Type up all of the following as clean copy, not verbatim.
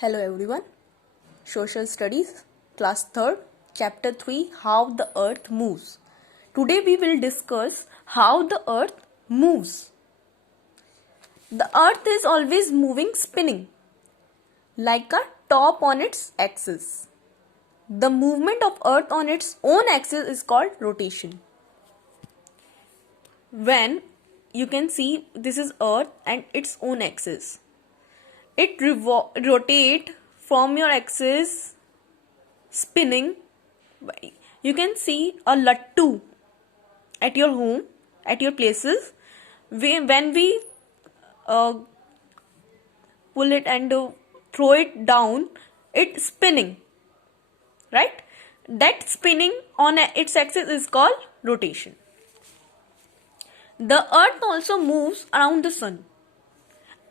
Hello everyone. Social Studies, Class 3rd, Chapter 3, How the Earth Moves. Today we will discuss how the Earth moves. The Earth is always moving, spinning, like a top on its axis. The movement of Earth on its own axis is called rotation. When you can see this is Earth and its own axis. It rotate from your axis, spinning. You can see a lattu at your home, at your places. When we pull it and throw it down, it's spinning, right? That spinning on its axis is called rotation. The Earth also moves around the sun,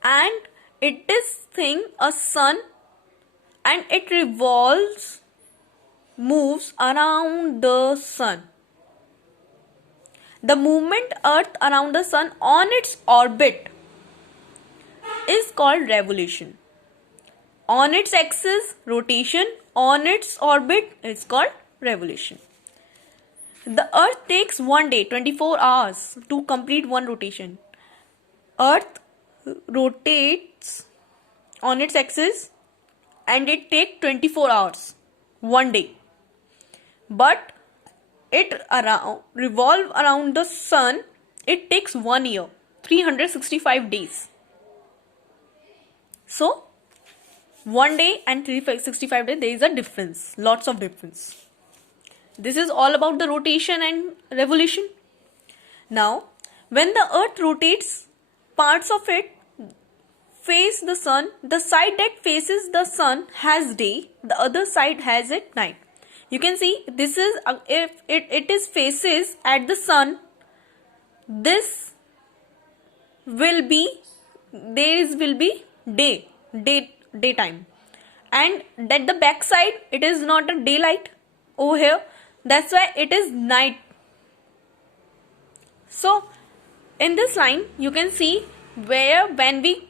and it is thing a sun, and it moves around the sun. The movement Earth around the sun on its orbit is called revolution. On its axis, rotation. On its orbit is called revolution. The Earth takes 1 day, 24 hours to complete one rotation. Earth rotates on its axis and it takes 24 hours, 1 day. But it revolve around the sun, it takes 1 year, 365 days. So, 1 day and 365 days, there is a difference, lots of difference. This is all about the rotation and revolution. Now, when the Earth rotates, parts of it face the sun. The side that faces the sun has day, the other side has it night. You can see this is if it is faces at the sun, this will be daytime, and that the back side it is not a daylight over here. That's why it is night. So in this line you can see where when we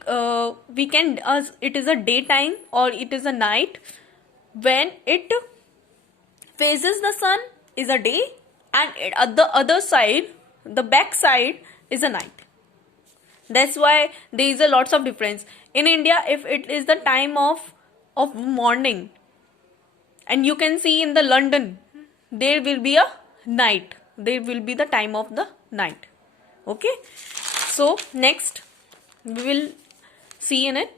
can it is a daytime or it is a night. When it faces the sun is a day, and at the other side, the back side, is a night. That's why there is a lots of difference. In India, if it is the time of morning, and you can see in the London, there will be a night. There will be the time of the night. Okay. So next we will see in it.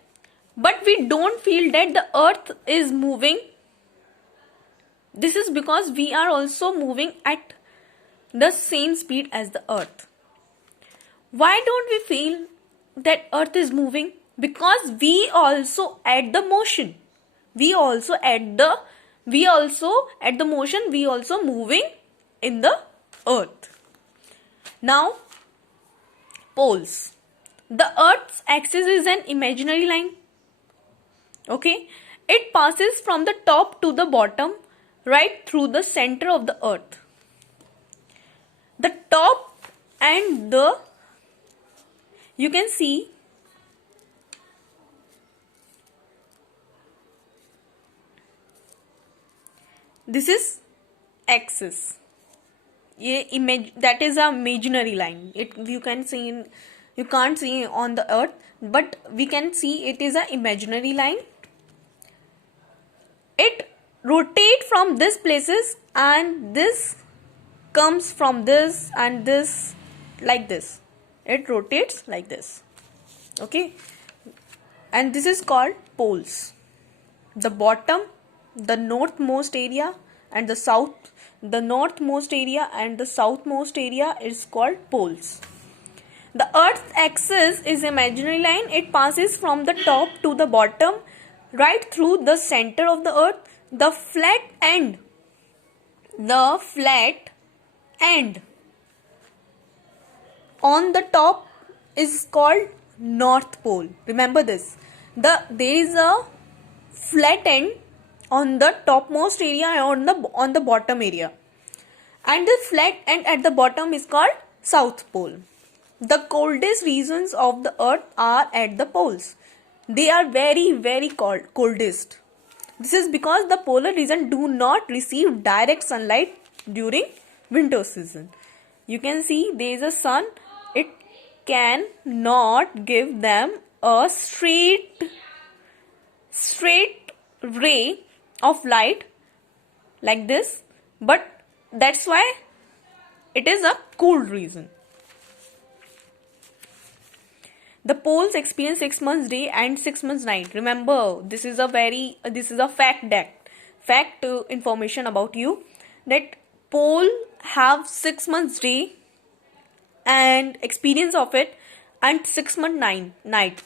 But we don't feel that the Earth is moving. This is because we are also moving at the same speed as the Earth. Why don't we feel that Earth is moving? Because we also add the motion. We also add the motion. We also moving in the Earth. Now, poles. The Earth's axis is an imaginary line. Okay, it passes from the top to the bottom, right through the center of the Earth. The top and you can see this is axis. That is a imaginary line. You can't see on the Earth, but we can see it is an imaginary line. It rotate from this places, and this comes from this and this, like this. It rotates like this. Okay, and this is called poles. The bottom, the northmost area, and the northmost area and the southmost area is called poles. The Earth's axis is imaginary line. It passes from the top to the bottom, right through the center of the Earth. The flat end on the top is called North Pole. Remember this. There is a flat end on the topmost area and on the bottom area, and the flat end at the bottom is called South Pole. The coldest regions of the Earth are at the poles. they are very coldest. This is because the polar region do not receive direct sunlight during winter season. You can see there is a sun, it can not give them a straight ray of light like this, but that's why it is a cold region. The poles experience 6 months day and 6 months night. Remember, this is a fact information about you, that pole have 6 months day and experience of it, and 6 month night.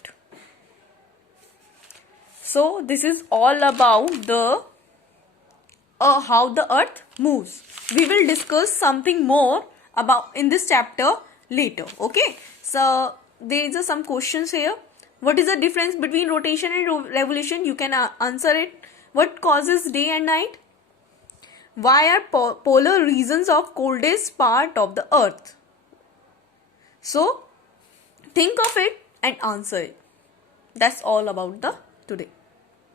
So this is all about the how the earth moves. We will discuss something more about in this chapter later. Okay, so there is some questions here. What is the difference between rotation and revolution? You can answer it. What causes day and night? Why are polar regions of coldest part of the earth? So think of it and answer it. That's all about the today.